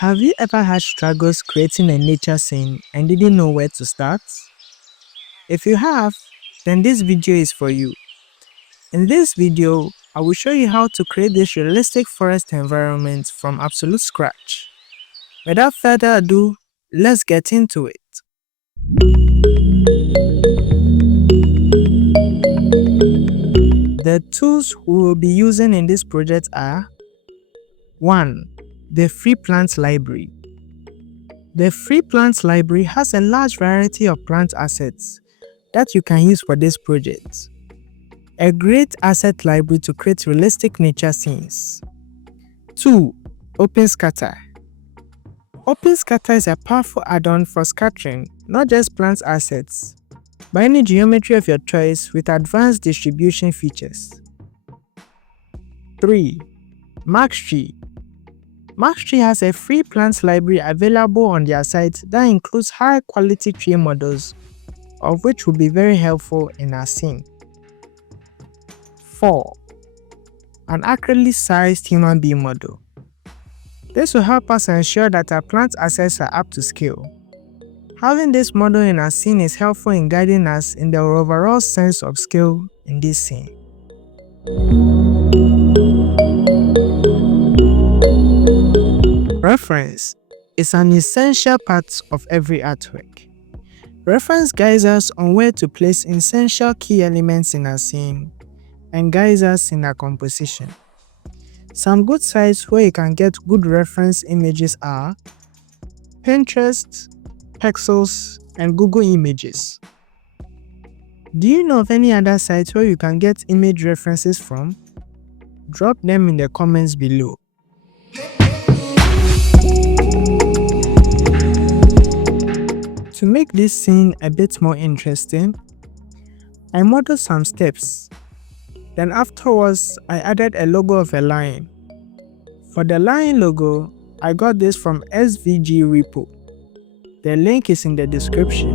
Have you ever had struggles creating a nature scene and didn't know where to start? If you have, then this video is for you. In this video, I will show you how to create this realistic forest environment from absolute scratch. Without further ado, let's get into it. The tools we will be using in this project are 1. The Free Plants Library. The Free Plants Library has a large variety of plant assets that you can use for this project. A great asset library to create realistic nature scenes. 2. Openscatter. Openscatter is a powerful add-on for scattering not just plant assets, but any geometry of your choice with advanced distribution features. 3. Maxtree. Maxtree has a free plants library available on their site that includes high-quality tree models, of which will be very helpful in our scene. 4. An accurately sized human being model. This will help us ensure that our plant assets are up to scale. Having this model in our scene is helpful in guiding us in the overall sense of scale in this scene. Reference is an essential part of every artwork. Reference guides us on where to place essential key elements in our scene and guides us in our composition. Some good sites where you can get good reference images are Pinterest, Pexels, and Google Images. Do you know of any other sites where you can get image references from? Drop them in the comments below. To make this scene a bit more interesting, I modeled some steps. Then afterwards, I added a logo of a lion. For the lion logo, I got this from SVG Repo. The link is in the description.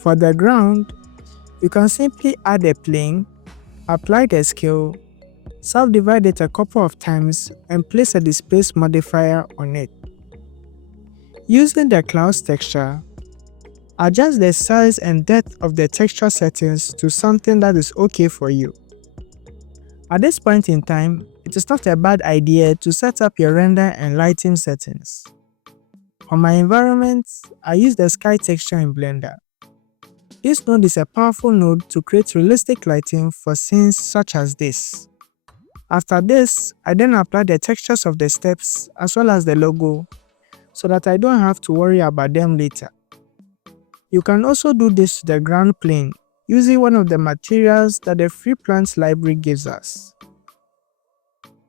For the ground, you can simply add a plane, apply the scale, subdivide it a couple of times and place a displace modifier on it. Using the clouds texture, adjust the size and depth of the texture settings to something that is okay for you. At this point in time, it is not a bad idea to set up your render and lighting settings. For my environment, I use the sky texture in Blender. This node is a powerful node to create realistic lighting for scenes such as this. After this, I then apply the textures of the steps as well as the logo so that I don't have to worry about them later. You can also do this to the ground plane using one of the materials that the Free Plants library gives us.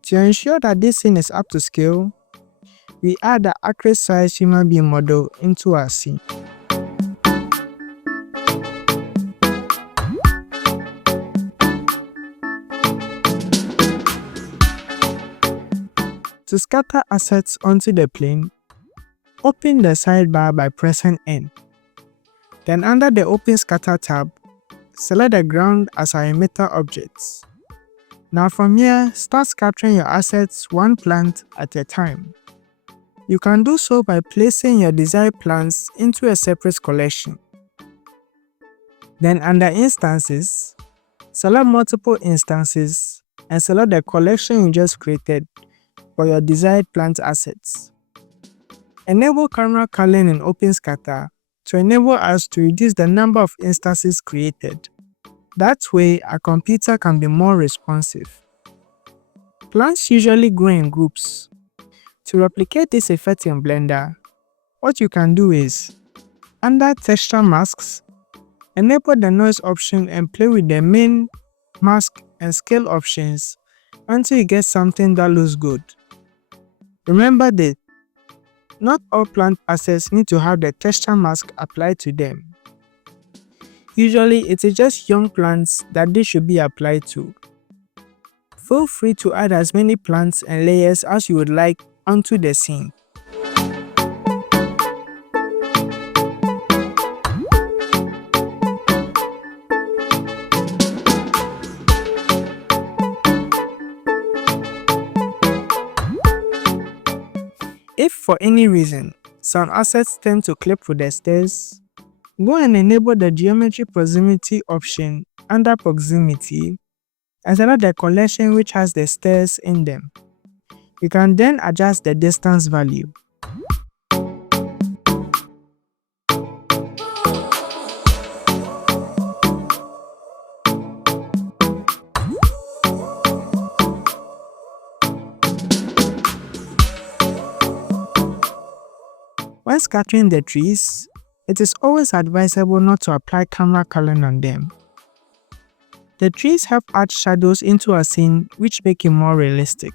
To ensure that this scene is up to scale, we add the accurate size human being model into our scene. To scatter assets onto the plane, open the sidebar by pressing N. Then under the Openscatter tab, select the ground as our emitter objects. Now from here, start scattering your assets one plant at a time. You can do so by placing your desired plants into a separate collection. Then under Instances, select multiple instances and select the collection you just created for your desired plant assets. Enable camera culling in Openscatter to enable us to reduce the number of instances created. That way, our computer can be more responsive. Plants usually grow in groups. To replicate this effect in Blender, what you can do is, under Texture Masks, enable the noise option and play with the main, mask, and scale options until you get something that looks good. Remember that not all plant assets need to have the texture mask applied to them. Usually, it is just young plants that this should be applied to. Feel free to add as many plants and layers as you would like onto the scene. If for any reason some assets tend to clip with the stairs, go and enable the geometry proximity option under proximity and select the collection which has the stairs in them. You can then adjust the distance value. When scattering the trees, it is always advisable not to apply camera culling on them. The trees help add shadows into a scene which make it more realistic.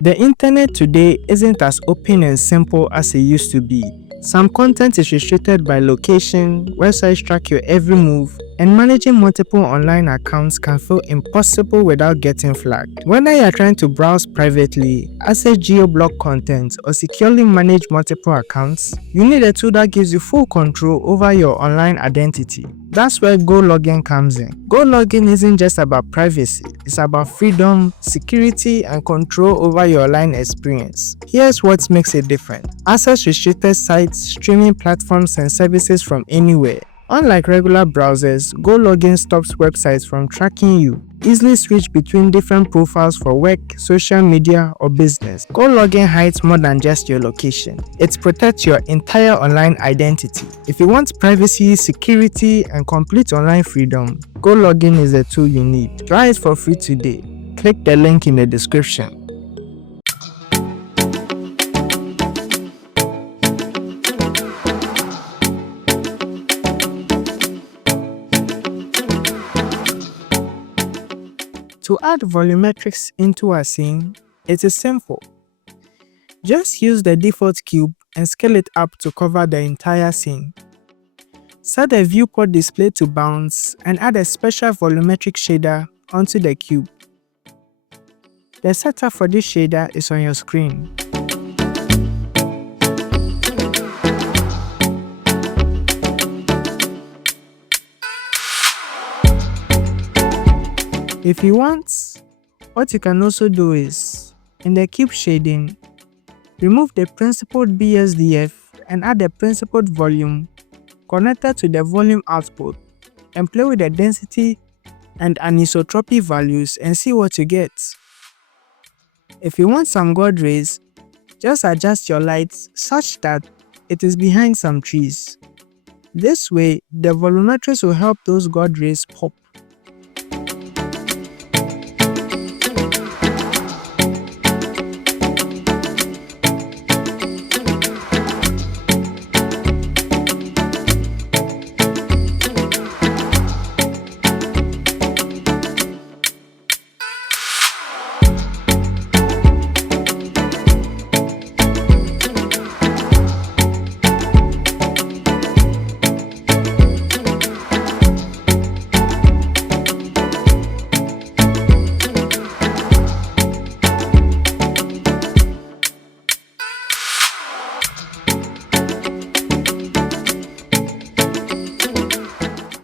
The internet today isn't as open and simple as it used to be. Some content is restricted by location, websites track your every move, and managing multiple online accounts can feel impossible without getting flagged. Whether you are trying to browse privately, access geo-block content, or securely manage multiple accounts, you need a tool that gives you full control over your online identity. That's where Go Login comes in. Go Login isn't just about privacy, it's about freedom, security, and control over your online experience. Here's what makes it different. Access restricted sites, streaming platforms, and services from anywhere. Unlike regular browsers, Go Login stops websites from tracking you. Easily switch between different profiles for work, social media, or business. Go Login hides more than just your location. It protects your entire online identity. If you want privacy, security, and complete online freedom, Go Login is the tool you need. Try it for free today. Click the link in the description. To add volumetrics into a scene, it is simple. Just use the default cube and scale it up to cover the entire scene. Set the viewport display to bounce and add a special volumetric shader onto the cube. The setup for this shader is on your screen. If you want, what you can also do is, in the cube shading, remove the principled BSDF and add the principled volume connected to the volume output and play with the density and anisotropy values and see what you get. If you want some God rays, just adjust your lights such that it is behind some trees. This way, the volumetrics will help those God rays pop.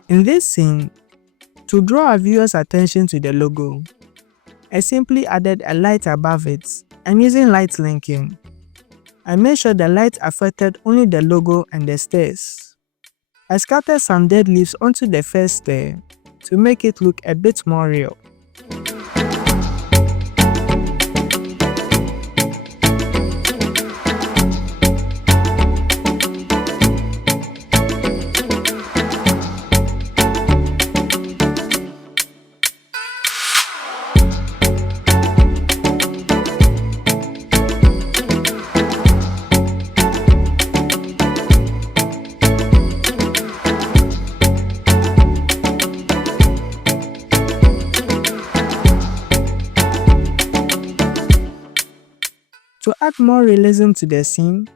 In this scene, to draw our viewers' attention to the logo, I simply added a light above it and using light linking, I made sure the light affected only the logo and the stairs. I scattered some dead leaves onto the first stair to make it look a bit more real. To add more realism to the scene,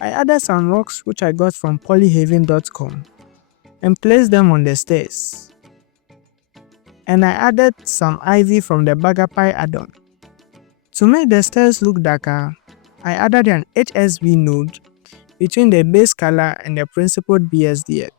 I added some rocks which I got from polyhaven.com and placed them on the stairs. And I added some ivy from the Bagapie add-on. To make the stairs look darker, I added an HSV node between the base color and the principled BSDF.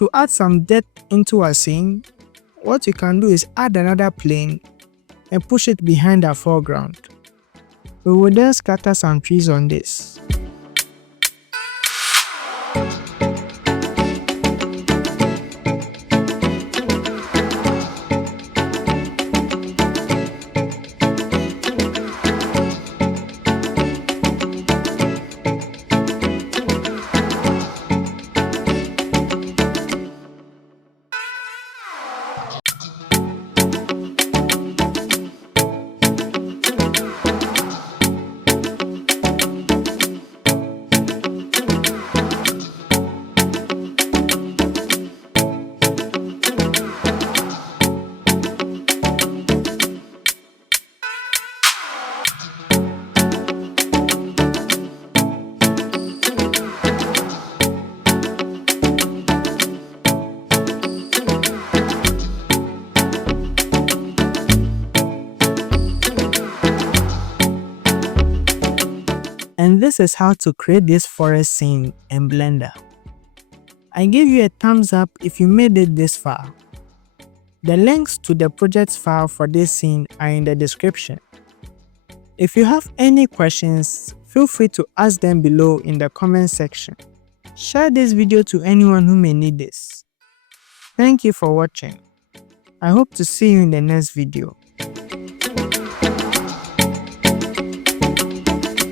To add some depth into our scene, what you can do is add another plane and push it behind our foreground. We will then scatter some trees on this. And this is how to create this forest scene in Blender. I give you a thumbs up if you made it this far. The links to the project file for this scene are in the description. If you have any questions, feel free to ask them below in the comment section. Share this video to anyone who may need this. Thank you for watching. I hope to see you in the next video.